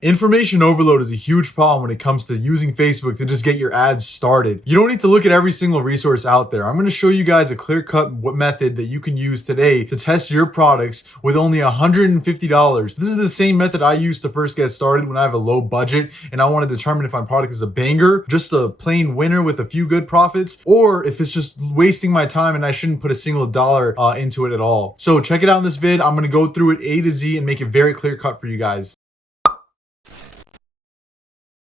Information overload is a huge problem when it comes to using Facebook to just get your ads started. You don't need to look at every single resource out there. I'm going to show you guys a clear-cut method that you can use today to test your products with only $150. This is the same method I used to first get started when I have a low budget and I want to determine if my product is a banger, just a plain winner with a few good profits, or if it's just wasting my time and I shouldn't put a single dollar into it at all. So check it out in this vid. I'm going to go through it A to Z and make it very clear-cut for you guys.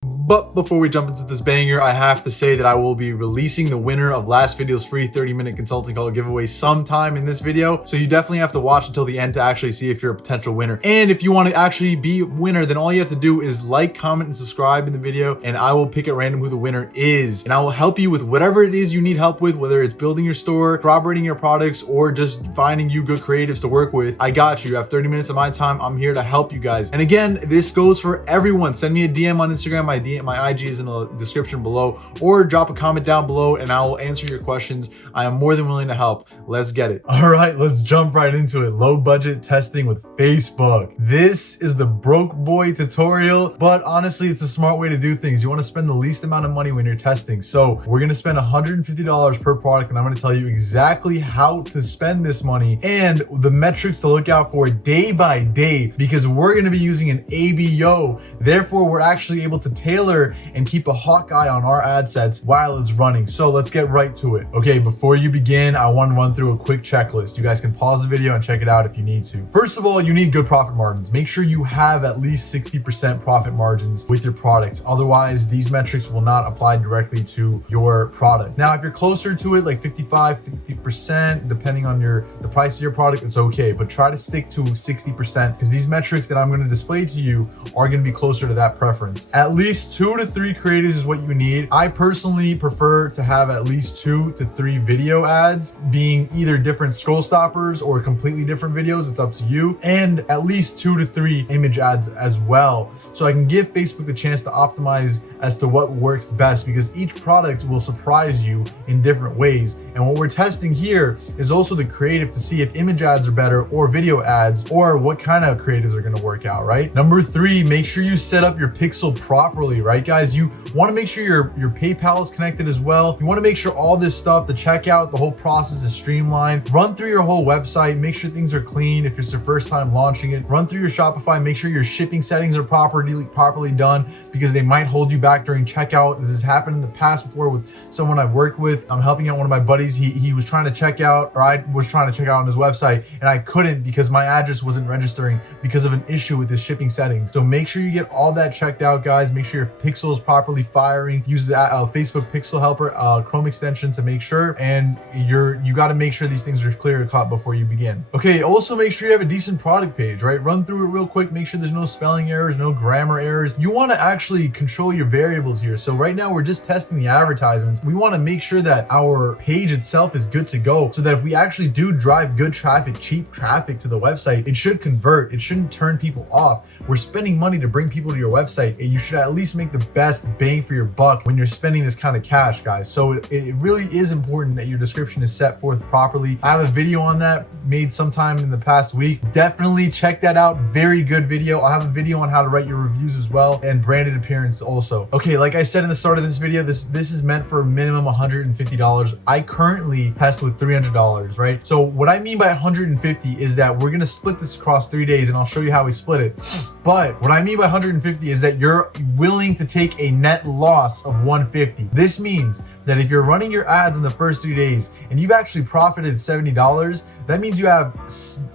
But before we jump into this banger, I have to say that I will be releasing the winner of last video's free 30-minute consulting call giveaway sometime in this video. So you definitely have to watch until the end to actually see if you're a potential winner. And if you want to actually be a winner, then all you have to do is like, comment, and subscribe in the video, and I will pick at random who the winner is. And I will help you with whatever it is you need help with, whether it's building your store, corroborating your products, or just finding you good creatives to work with. I got you. You have 30 minutes of my time. I'm here to help you guys. And again, this goes for everyone. Send me a DM on Instagram. My IG is in the description below, or drop a comment down below and I will answer your questions. I am more than willing to help. Let's get it. All right, let's jump right into it. Low budget testing with Facebook. This is the broke boy tutorial, but honestly, it's a smart way to do things. You want to spend the least amount of money when you're testing. So we're going to spend $150 per product, and I'm going to tell you exactly how to spend this money and the metrics to look out for day by day, because we're going to be using an ABO. Therefore, we're actually able to tailor and keep a hawk eye on our ad sets while it's running. So let's get right to it. Okay, before you begin, I want to run through a quick checklist. You guys can pause the video and check it out if you need to. First of all, you need good profit margins. Make sure you have at least 60% profit margins with your products. Otherwise, these metrics will not apply directly to your product. Now, if you're closer to it, like 55, 50%, depending on the price of your product, it's okay. But try to stick to 60% because these metrics that I'm going to display to you are going to be closer to that preference. At least 2 to 3 creatives is what you need. I personally prefer to have at least 2 to 3 video ads, being either different scroll stoppers or completely different videos. It's up to you. And at least 2 to 3 image ads as well. So I can give Facebook the chance to optimize as to what works best, because each product will surprise you in different ways. And what we're testing here is also the creative to see if image ads are better or video ads, or what kind of creatives are going to work out, right? Number 3, make sure you set up your pixel properly, right, guys? You want to make sure your PayPal is connected as well. You want to make sure all this stuff, the checkout, the whole process is streamlined. Run through your whole website, make sure things are clean if it's your first time launching it. Run through your Shopify, make sure your shipping settings are properly done, because they might hold you back during checkout. This has happened in the past before with someone I've worked with. I'm helping out one of my buddies. He was trying to check out, or I was trying to check out on his website, and I couldn't because my address wasn't registering because of an issue with his shipping settings. So make sure you get all that checked out, guys. Make sure your pixel is properly firing. Use the Facebook Pixel Helper Chrome extension to make sure, and you got to make sure these things are clear cut before you begin. Okay, also make sure you have a decent product page, right? Run through it real quick. Make sure there's no spelling errors, no grammar errors. You want to actually control your variables here. So right now we're just testing the advertisements. We want to make sure that our page itself is good to go, so that if we actually do drive good traffic, cheap traffic to the website, it should convert. It shouldn't turn people off. We're spending money to bring people to your website, and you should at least make the best bang for your buck when you're spending this kind of cash, guys. So it really is important that your description is set forth properly. I have a video on that made sometime in the past week. Definitely check that out. Very good video. I'll have a video on how to write your reviews as well, and branded appearance also. Okay, like I said in the start of this video, this is meant for a minimum $150. I currently test with $300, right? So what I mean by 150 is that we're gonna split this across 3 days, and I'll show you how we split it. But what I mean by 150 is that you're willing to take a net loss of 150. This means that if you're running your ads in the first 3 days and you've actually profited $70, that means you have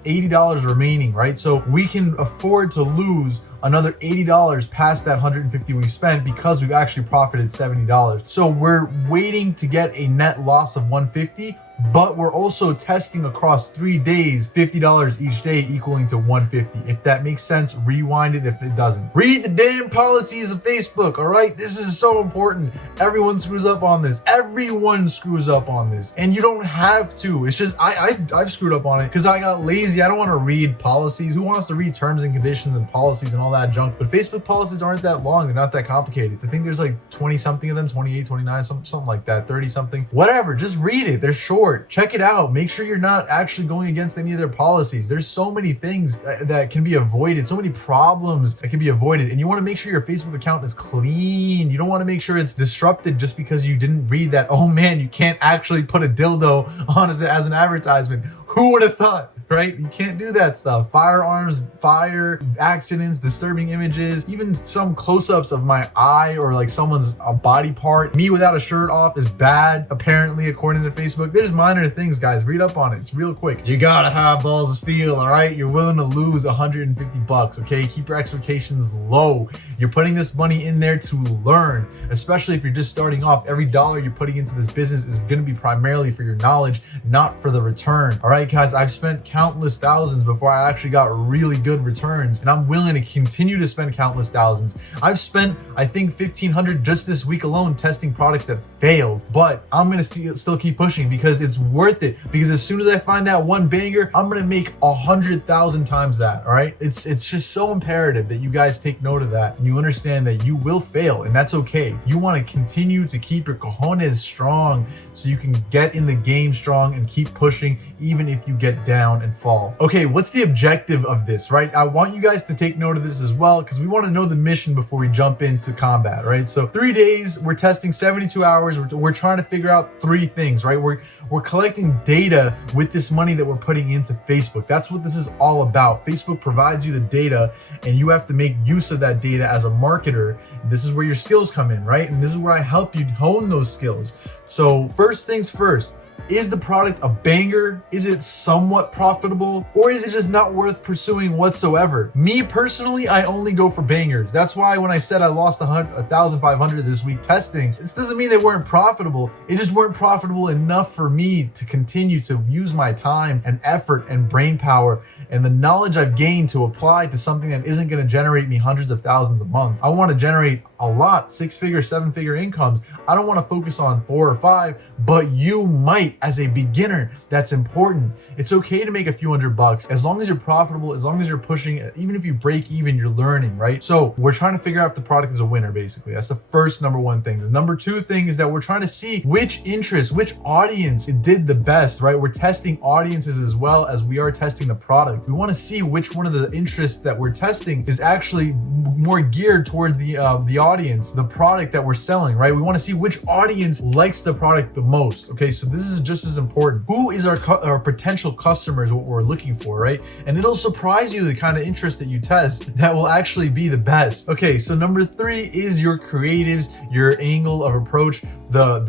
$80 remaining, right? So we can afford to lose another $80 past that 150 we've spent because we've actually profited $70. So we're waiting to get a net loss of 150, but we're also testing across 3 days, $50 each day, equaling to 150. If that makes sense, rewind it if it doesn't. Read the damn policies of Facebook, all right? This is so important. Everyone screws up on this. Everyone screws up on this. And you don't have to. It's just, I've screwed up on it because I got lazy. I don't want to read policies. Who wants to read terms and conditions and policies and all that junk? But Facebook policies aren't that long. They're not that complicated. I think there's like 20 something of them, 28, 29, something like that, 30 something. Whatever, just read it. They're short. support. Check it out. Make sure you're not actually going against any of their policies. There's so many things that can be avoided, so many problems that can be avoided, and you want to make sure your Facebook account is clean. You don't want to make sure it's disrupted just because you didn't read that, oh man, you can't actually put a dildo on as an advertisement. Who would have thought, right? You can't do that stuff. Firearms, fire, accidents, disturbing images, even some close-ups of my eye or like someone's body part. Me without a shirt off is bad, apparently, according to Facebook. There's minor things, guys. Read up on it. It's real quick. You gotta have balls of steel, all right? You're willing to lose $150, okay? Keep your expectations low. You're putting this money in there to learn, especially if you're just starting off. Every dollar you're putting into this business is gonna be primarily for your knowledge, not for the return, all right? Guys, I've spent countless thousands before I actually got really good returns, and I'm willing to continue to spend countless thousands. I've spent, I think, $1,500 just this week alone testing products that failed, but I'm gonna still keep pushing because it's worth it. Because as soon as I find that one banger, I'm gonna make 100,000 times that. All right, it's just so imperative that you guys take note of that and you understand that you will fail, and that's okay. You want to continue to keep your cojones strong so you can get in the game strong and keep pushing even if you get down and fall. Okay, what's the objective of this, right? I want you guys to take note of this as well because we want to know the mission before we jump into combat, right? So 3 days, we're testing 72 hours. We're trying to figure out 3 things, right? We're collecting data with this money that we're putting into Facebook. That's what this is all about. Facebook provides you the data and you have to make use of that data as a marketer. This is where your skills come in, right? And this is where I help you hone those skills. So first things first, is the product a banger? Is it somewhat profitable? Or is it just not worth pursuing whatsoever? Me personally, I only go for bangers. That's why when I said I lost 1,500 this week testing, it doesn't mean they weren't profitable. It just weren't profitable enough for me to continue to use my time and effort and brain power and the knowledge I've gained to apply to something that isn't going to generate me hundreds of thousands a month. I want to generate a lot, 6-figure, 7-figure incomes. I don't want to focus on 4 or 5, but you might as a beginner. That's important. It's okay to make a few $100 as long as you're profitable, as long as you're pushing, even if you break even, you're learning, right? So we're trying to figure out if the product is a winner, basically. That's the first number 1 thing. The number 2 thing is that we're trying to see which interest, which audience it did the best, right? We're testing audiences as well as we are testing the product. We want to see which one of the interests that we're testing is actually more geared towards the audience, the product that we're selling, right? We want to see which audience likes the product the most. Okay, so this is just as important. Who is our potential customers, what we're looking for, right? And it'll surprise you the kind of interest that you test that will actually be the best. Okay, so number 3 is your creatives, your angle of approach, the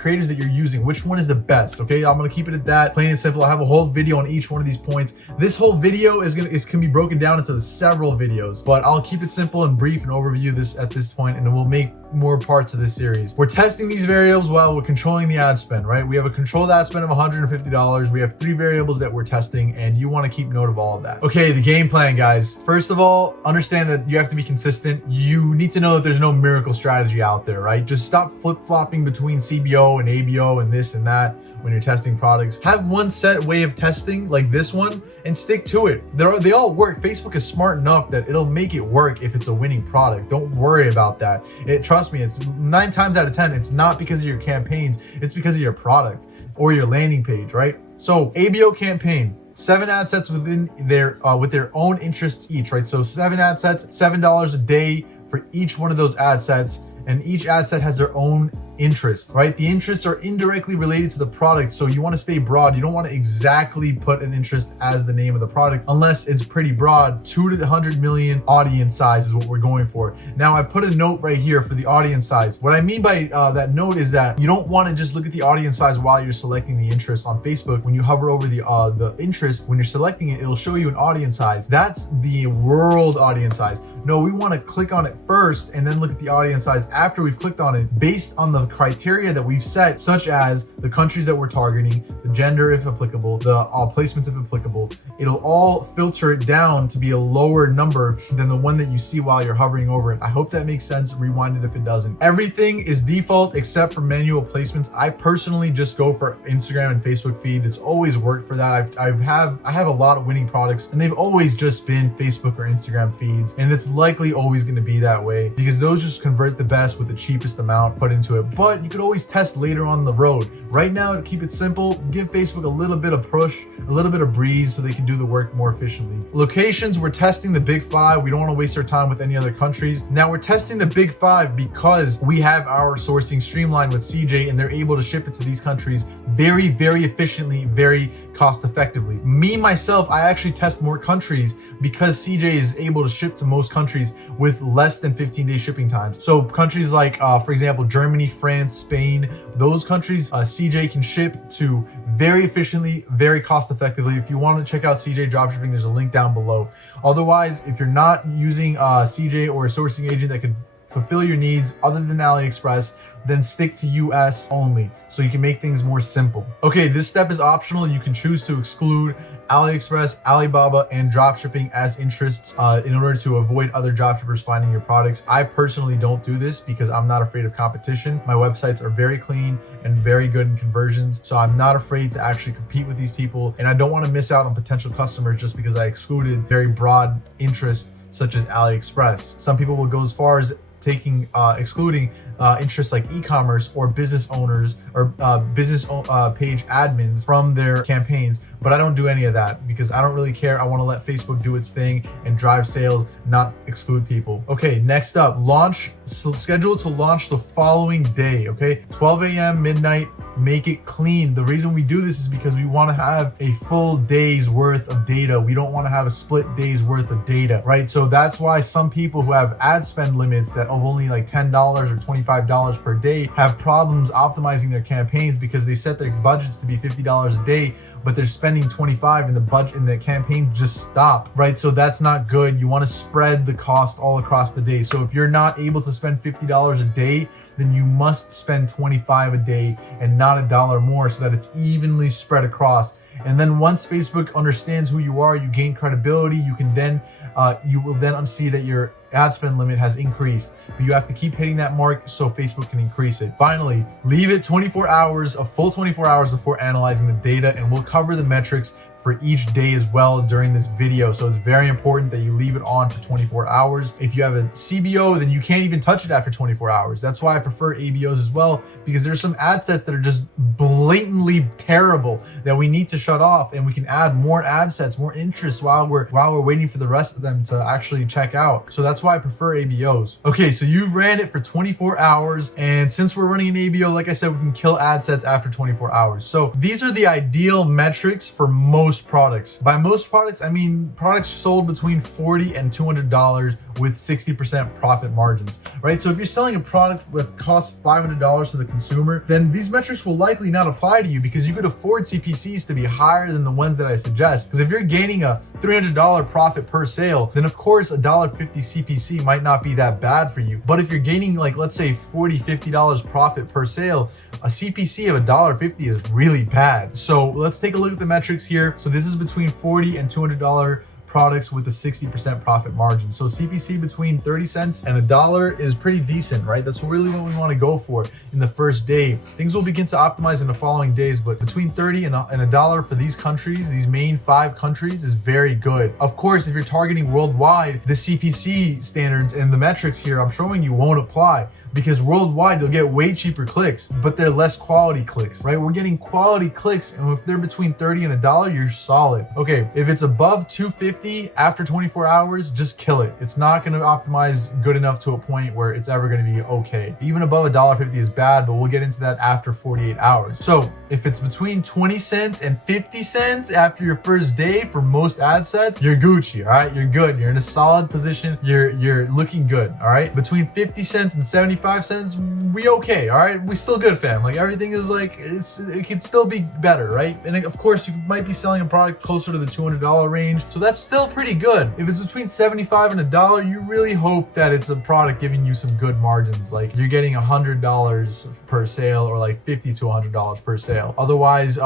creatives that you're using. Which one is the best? Okay, I'm gonna keep it at that, plain and simple. I have a whole video on each one of these points. This whole video can be broken down into several videos, but I'll keep it simple and brief and overview this at this point, and then we'll make more parts of this series. We're testing these variables while we're controlling the ad spend, right? We have a controlled ad spend of $150. We have 3 variables that we're testing, and you want to keep note of all of that. Okay, the game plan, guys. First of all, understand that you have to be consistent. You need to know that there's no miracle strategy out there, right? Just stop flip-flopping between CBO and ABO and this and that when you're testing products. Have one set way of testing like this one and stick to it. They all work. Facebook is smart enough that it'll make it work if it's a winning product. Don't worry about that. Trust me, it's 9 times out of 10, it's not because of your campaigns, it's because of your product or your landing page, right? So ABO campaign, 7 ad sets within their with their own interests each, right? So 7 ad sets, $7 a day for each one of those ad sets, and each ad set has their own interest, right? The interests are indirectly related to the product, so you want to stay broad. You don't want to exactly put an interest as the name of the product unless it's pretty broad. 2 to 100 million audience size is what we're going for. Now I put a note right here for the audience size. What I mean by that note is that you don't want to just look at the audience size while you're selecting the interest on Facebook. When you hover over the interest, when you're selecting it, it'll show you an audience size. That's the world audience size. No, we want to click on it first and then look at the audience size after we've clicked on it based on the criteria that we've set, such as the countries that we're targeting, the gender if applicable, the placements if applicable. It'll all filter it down to be a lower number than the one that you see while you're hovering over it. I hope that makes sense. Rewind it if it doesn't. Everything is default except for manual placements. I personally just go for Instagram and Facebook feed. It's always worked for that. I have a lot of winning products and they've always just been Facebook or Instagram feeds, and it's likely always going to be that way because those just convert the best with the cheapest amount put into it. but you could always test later on the road. Right now, to keep it simple, give Facebook a little bit of push, a little bit of breeze so they can do the work more efficiently. Locations, we're testing the big 5. We don't want to waste our time with any other countries. Now we're testing the big 5 because we have our sourcing streamlined with CJ and they're able to ship it to these countries very, very efficiently, very cost effectively. Me, myself, I actually test more countries because CJ is able to ship to most countries with less than 15-day shipping times. So countries like, for example, Germany, France, Spain, those countries, CJ can ship to very efficiently, very cost effectively. If you want to check out CJ dropshipping, there's a link down below. Otherwise, if you're not using CJ or a sourcing agent that can fulfill your needs other than AliExpress, then stick to US only so you can make things more simple. Okay, this step is optional. You can choose to exclude AliExpress, Alibaba, and dropshipping as interests in order to avoid other dropshippers finding your products. I personally don't do this because I'm not afraid of competition. My websites are very clean and very good in conversions, so I'm not afraid to actually compete with these people, and I don't want to miss out on potential customers just because I excluded very broad interests such as AliExpress. Some people will go as far as excluding interests like e-commerce or business owners or business page admins from their campaigns, but I don't do any of that because I don't really care. I want to let Facebook do its thing and drive sales, not exclude people. Okay, next up, schedule to launch the following day. Okay, 12 a.m. midnight. Make it clean. The reason we do this is because we want to have a full day's worth of data. We don't want to have a split day's worth of data, right? So that's why some people who have ad spend limits that of only like $10 or $25 per day have problems optimizing their campaigns because they set their budgets to be $50 a day, but they're spending $25 and the budget and the campaign just stop, right? So that's not good. You want to spread the cost all across the day. So if you're not able to spend $50 a day, then you must spend $25 a day and not $1 more so that it's evenly spread across. And then once Facebook understands who you are, you gain credibility, you will then see that your ad spend limit has increased, but you have to keep hitting that mark so Facebook can increase it. Finally, leave it 24 hours, a full 24 hours before analyzing the data, and we'll cover the metrics for each day as well during this video. So it's very important that you leave it on for 24 hours. If you have a CBO, then you can't even touch it after 24 hours. That's why I prefer ABOs as well, because there's some ad sets that are just blatantly terrible that we need to shut off, and we can add more ad sets, more interest while we're waiting for the rest of them to actually check out. So that's why I prefer ABOs. Okay, so you've ran it for 24 hours, and since we're running an ABO, like I said, we can kill ad sets after 24 hours. So these are the ideal metrics for most products. By most products, I mean products sold between $40 and $200 with 60% profit margins, right? So if you're selling a product with cost $500 to the consumer, then these metrics will likely not apply to you because you could afford CPCs to be higher than the ones that I suggest. Because if you're gaining a $300 profit per sale, then of course a $1.50 CPC might not be that bad for you. But if you're gaining, like, let's say $40, $50 profit per sale, a CPC of $1.50 is really bad. So let's take a look at the metrics here. So this is between $40 and $200 products with a 60% profit margin. So CPC between 30 cents and $1 is pretty decent, right? That's really what we want to go for in the first day. Things will begin to optimize in the following days, but between 30 and $1 for these countries, these main 5 countries, is very good. Of course, if you're targeting worldwide, the CPC standards and the metrics here I'm showing you won't apply, because worldwide you'll get way cheaper clicks, but they're less quality clicks, right? We're getting quality clicks, and if they're between 30 and $1, you're solid. Okay, if it's above 250 after 24 hours, just kill it. It's not gonna optimize good enough to a point where it's ever gonna be okay. Even above $1.50 is bad, but we'll get into that after 48 hours. So if it's between 20 cents and 50 cents after your first day for most ad sets, you're Gucci, all right? You're good. You're in a solid position. You're looking good, all right? Between 50 cents and 75 cents, we okay, all right? We still good, fam. Like, everything is like, it can still be better, right? And of course, you might be selling a product closer to the $200 range, so that's still pretty good. If it's between 75 and $1, you really hope that it's a product giving you some good margins, like you're getting $100 per sale or like $50 to $100 per sale. Otherwise,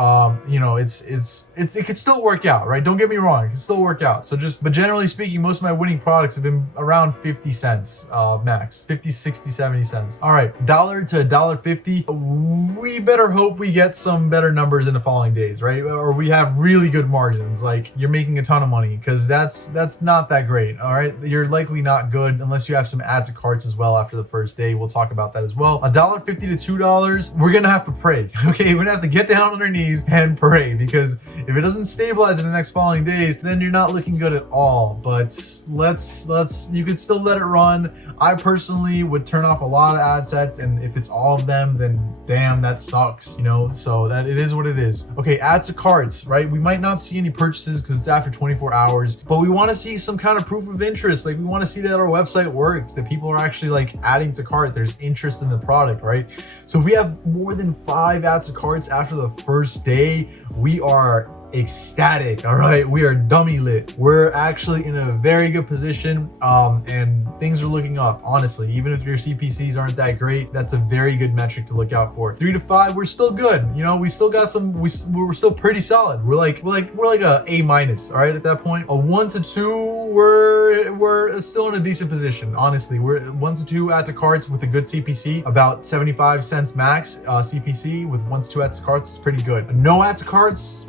you know, it could still work out, right? Don't get me wrong, it can still work out. But generally speaking, most of my winning products have been around 50 cents max, 50, 60, 70 cents. All right, $1 to $1.50. We better hope we get some better numbers in the following days, right? Or we have really good margins, like you're making a ton of money, because because that's not that great. All right, you're likely not good unless you have some add to carts as well after the first day. We'll talk about that as well. $1.50 to $2, we're gonna have to pray. Okay, we're gonna have to get down on our knees and pray, because if it doesn't stabilize in the next following days, then you're not looking good at all. But you could still let it run. I personally would turn off a lot of ad sets, and if it's all of them, then damn, that sucks, you know. So that it is what it is. Okay, add to carts, right? We might not see any purchases because it's after 24 hours, but we want to see some kind of proof of interest. Like, we want to see that our website works, that people are actually like adding to cart, there's interest in the product, right? So if we have more than 5 add to carts after the first day, we are ecstatic. All right, we are dummy lit. We're actually in a very good position, and things are looking up. Honestly, even if your CPCs aren't that great, that's a very good metric to look out for. 3 to 5, we're still good. You know, we still got some. We're still pretty solid. We're like a A-. All right, at that point. A 1 to 2, we're still in a decent position. Honestly, we're 1 to 2 add to carts with a good CPC, about 75 cents max CPC with 1 to 2 add to carts is pretty good. No add to carts,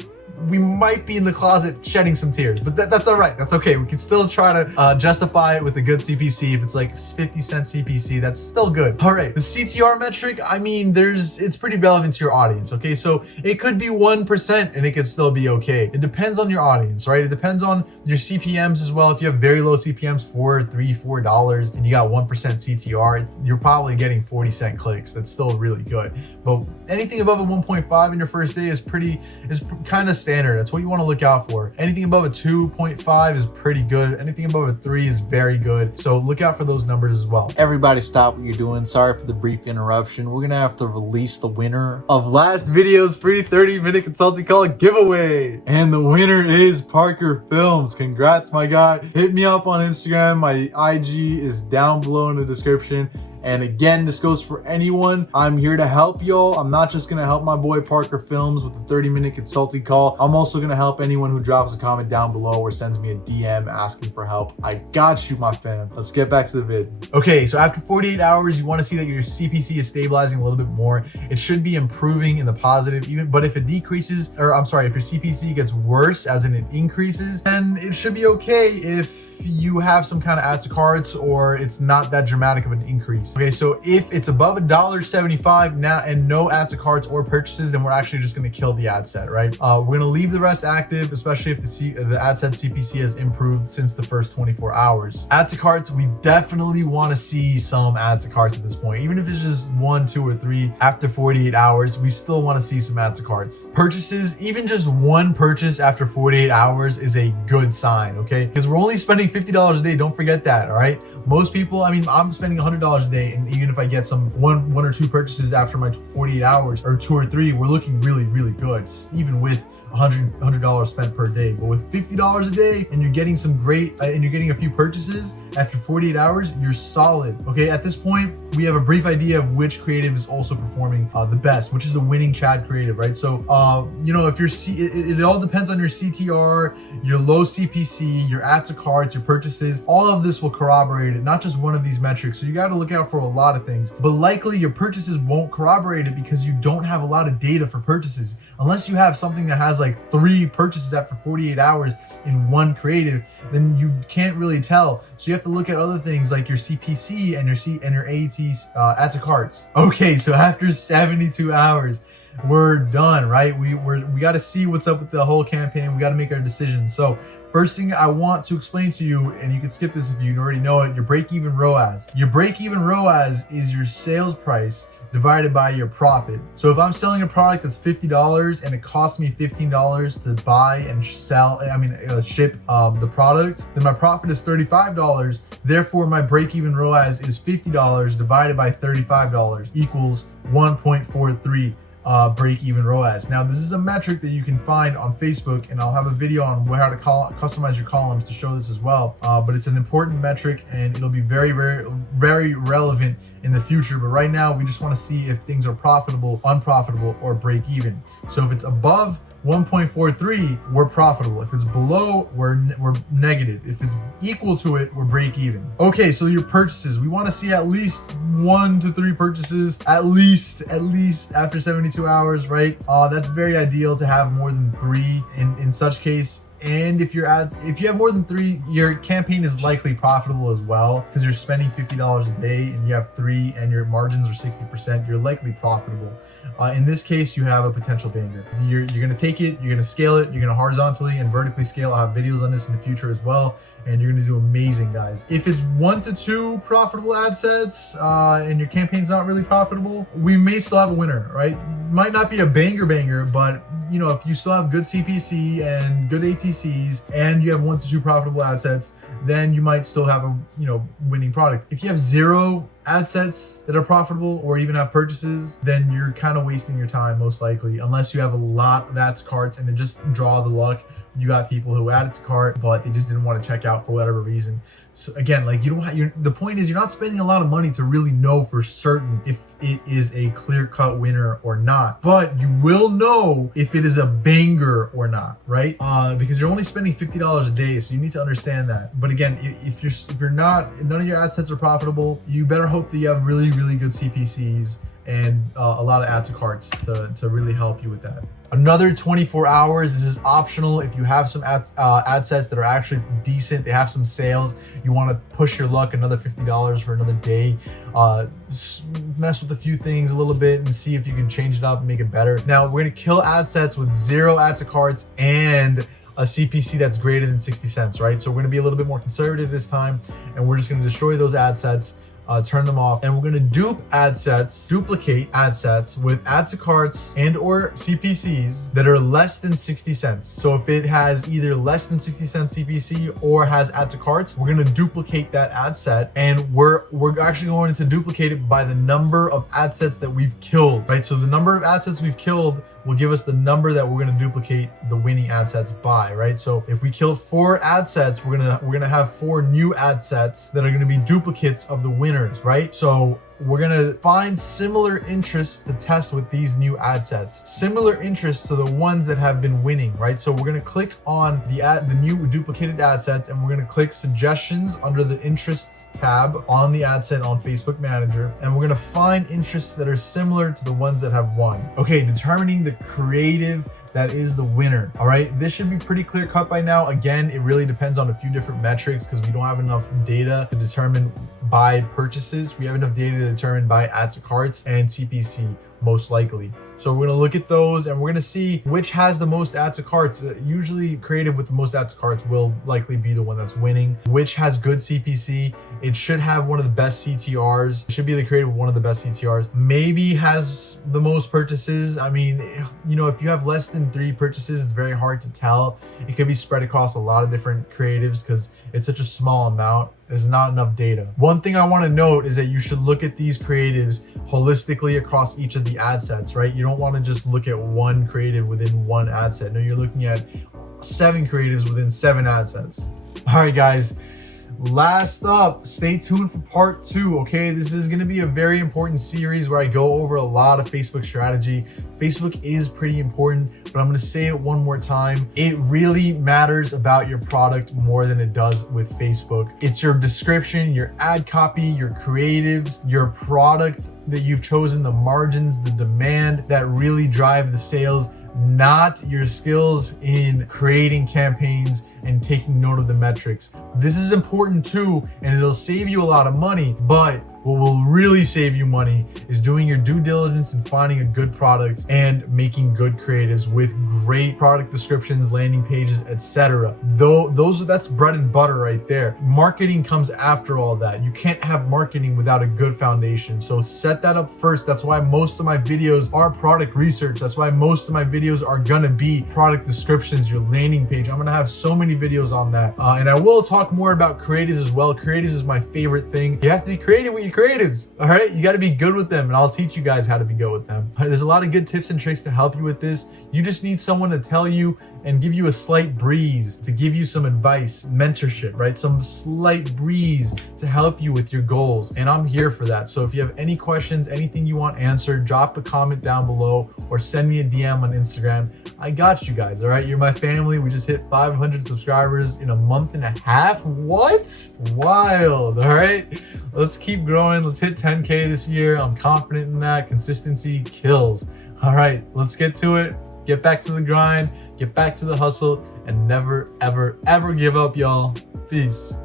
we might be in the closet shedding some tears, but that's all right. That's okay. We can still try to justify it with a good CPC. If it's like 50 cent CPC, that's still good. All right, the CTR metric, I mean, it's pretty relevant to your audience. Okay, so it could be 1% and it could still be okay. It depends on your audience, right? It depends on your CPMs as well. If you have very low CPMs, $4 and you got 1% CTR, you're probably getting 40-cent clicks. That's still really good. But anything above a 1.5 in your first day is kind of standard. That's what you want to look out for. Anything above a 2.5 is pretty good. Anything above a 3 is very good. So look out for those numbers as well. Everybody stop what you're doing. Sorry for the brief interruption. We're gonna have to release the winner of last video's free 30-minute consulting call giveaway. And the winner is Parker Films. Congrats, my guy. Hit me up on Instagram. My IG is down below in the description. And again, this goes for anyone. I'm here to help y'all. I'm not just gonna help my boy Parker Films with a 30-minute consulting call. I'm also gonna help anyone who drops a comment down below or sends me a DM asking for help. I got you, my fam. Let's get back to the vid. Okay, so after 48 hours, you wanna see that your CPC is stabilizing a little bit more. It should be improving in the positive even, but if it decreases, or I'm sorry, if your CPC gets worse, as in it increases, then it should be okay if you have some kind of add to carts or it's not that dramatic of an increase. Okay, so if it's above $1.75 now and no add to carts or purchases, then we're actually just going to kill the ad set, right? We're going to leave the rest active, especially if the ad set CPC has improved since the first 24 hours. Add to carts, we definitely want to see some add to carts at this point. Even if it's just 1, 2, or 3 after 48 hours, we still want to see some add to carts. Purchases, even just 1 purchase after 48 hours is a good sign, okay? Because we're only spending $50 a day. Don't forget that, all right? Most people, I mean, I'm spending $100 a day, and even if I get some one or 2 purchases after my 48 hours, or 2 or 3, we're looking really, really good, even with $100 spent per day. But with $50 a day and you're getting some great and you're getting a few purchases after 48 hours, you're solid. Okay, at this point we have a brief idea of which creative is also performing the best, which is the winning Chad creative, right? So you know, if it all depends on your CTR, your low CPC, your add to carts, your purchases. All of this will corroborate it, not just one of these metrics. So you got to look out for a lot of things, but likely your purchases won't corroborate it because you don't have a lot of data for purchases. Unless you have something that has like 3 purchases after 48 hours in one creative, then you can't really tell. So you have to look at other things like your CPC and your AET add to carts. Okay, so after 72 hours, we're done, right? We got to see what's up with the whole campaign. We got to make our decision. So first thing I want to explain to you, and you can skip this if you already know it, your break-even ROAS. Your break-even ROAS is your sales price divided by your profit. So if I'm selling a product that's $50 and it costs me $15 to buy and ship the product, then my profit is $35. Therefore, my break-even ROAS is $50 divided by $35 equals 1.43. Break-even ROAS. Now, this is a metric that you can find on Facebook, and I'll have a video on how to customize your columns to show this as well. But it's an important metric, and it'll be very, very, very relevant in the future. But right now, we just want to see if things are profitable, unprofitable, or break-even. So if it's above 1.43, we're profitable. If it's below, we're negative. If it's equal to it, we're break even. Okay, so your purchases, we want to see at least 1 to 3 purchases, at least after 72 hours, right? That's very ideal to have more than 3. In such case, And if you have more than 3, your campaign is likely profitable as well, because you're spending $50 a day and you have 3 and your margins are 60%, you're likely profitable. In this case, you have a potential banger. You're going to take it, you're going to scale it, you're going to horizontally and vertically scale. I'll have videos on this in the future as well, and you're going to do amazing, guys. If it's 1 to 2 profitable ad sets and your campaign's not really profitable, we may still have a winner, right? Might not be a banger, but you know, if you still have good CPC and good ATCs and you have 1 to 2 profitable ad sets, then you might still have a, you know, winning product. If you have 0 ad sets that are profitable or even have purchases, then you're kind of wasting your time most likely, unless you have a lot of add to carts and then just draw the luck. You got people who added to cart, but they just didn't want to check out for whatever reason. So again, like you don't have, the point is you're not spending a lot of money to really know for certain if it is a clear-cut winner or not, but you will know if it is a banger or not, right? Because you're only spending $50 a day, so you need to understand that. But again, if you're not, none of your ad sets are profitable, you better hope that you have really good CPCs and a lot of add to carts to really help you with that. Another 24 hours. This is optional. If you have some ad sets that are actually decent, they have some sales, you want to push your luck, another $50 for another day. Mess with a few things a little bit and see if you can change it up and make it better. Now we're going to kill ad sets with 0 add to carts and a CPC that's greater than 60 cents, right? So we're going to be a little bit more conservative this time, and we're just going to destroy those ad sets. Turn them off, and we're going to duplicate ad sets with add to carts and or CPCs that are less than 60 cents. So if it has either less than 60 cents CPC or has add to carts, we're going to duplicate that ad set, and we're actually going to duplicate it by the number of ad sets that we've killed, right? So the number of ad sets we've killed will give us the number that we're going to duplicate the winning ad sets by, right? So if we killed 4 ad sets, we're going to have 4 new ad sets that are going to be duplicates of the winners, right? So we're going to find similar interests to test with these new ad sets, similar interests to the ones that have been winning, right? So we're going to click on the new duplicated ad sets, and we're going to click suggestions under the interests tab on the ad set on Facebook Manager, and we're going to find interests that are similar to the ones that have won. Okay, determining the creative that is the winner. All right, this should be pretty clear cut by now. Again, it really depends on a few different metrics because we don't have enough data to determine by purchases. We have enough data to determine by add to carts and CPC most likely. So we're gonna look at those and we're gonna see which has the most add to carts. Usually creative with the most add to carts will likely be the one that's winning. Which has good CPC. It should have one of the best CTRs. It should be the creative with one of the best CTRs. Maybe has the most purchases. I mean, you know, if you have less than 3 purchases, it's very hard to tell. It could be spread across a lot of different creatives because it's such a small amount. There's not enough data. One thing I want to note is that you should look at these creatives holistically across each of the ad sets, right? You don't want to just look at one creative within one ad set. No, you're looking at 7 creatives within 7 ad sets. All right, guys. Last up, stay tuned for part 2, okay? This is going to be a very important series where I go over a lot of Facebook strategy. Facebook is pretty important, but I'm going to say it one more time. It really matters about your product more than it does with Facebook. It's your description, your ad copy, your creatives, your product that you've chosen, the margins, the demand that really drive the sales, not your skills in creating campaigns and taking note of the metrics. This is important too, and it'll save you a lot of money, but what will really save you money is doing your due diligence and finding a good product and making good creatives with great product descriptions, landing pages, etc. That's bread and butter right there. Marketing comes after all that. You can't have marketing without a good foundation. So set that up first. That's why most of my videos are product research. That's why most of my videos are gonna be product descriptions, your landing page. I'm gonna have so many videos on that. And I will talk more about creatives as well. Creatives is my favorite thing. You have to be creative with your creatives, all right? You got to be good with them, and I'll teach you guys how to be good with them. There's a lot of good tips and tricks to help you with this. You just need someone to tell you and give you a slight breeze, to give you some advice, mentorship, right? Some slight breeze to help you with your goals. And I'm here for that. So if you have any questions, anything you want answered, drop a comment down below or send me a DM on Instagram. I got you guys, all right? You're my family. We just hit 500 subscribers in a month and a half. What? Wild, all right? Let's keep growing. Let's hit 10K this year. I'm confident in that. Consistency kills. All right, let's get to it. get back to the grind, get back to the hustle, and never, ever, ever give up, y'all. Peace.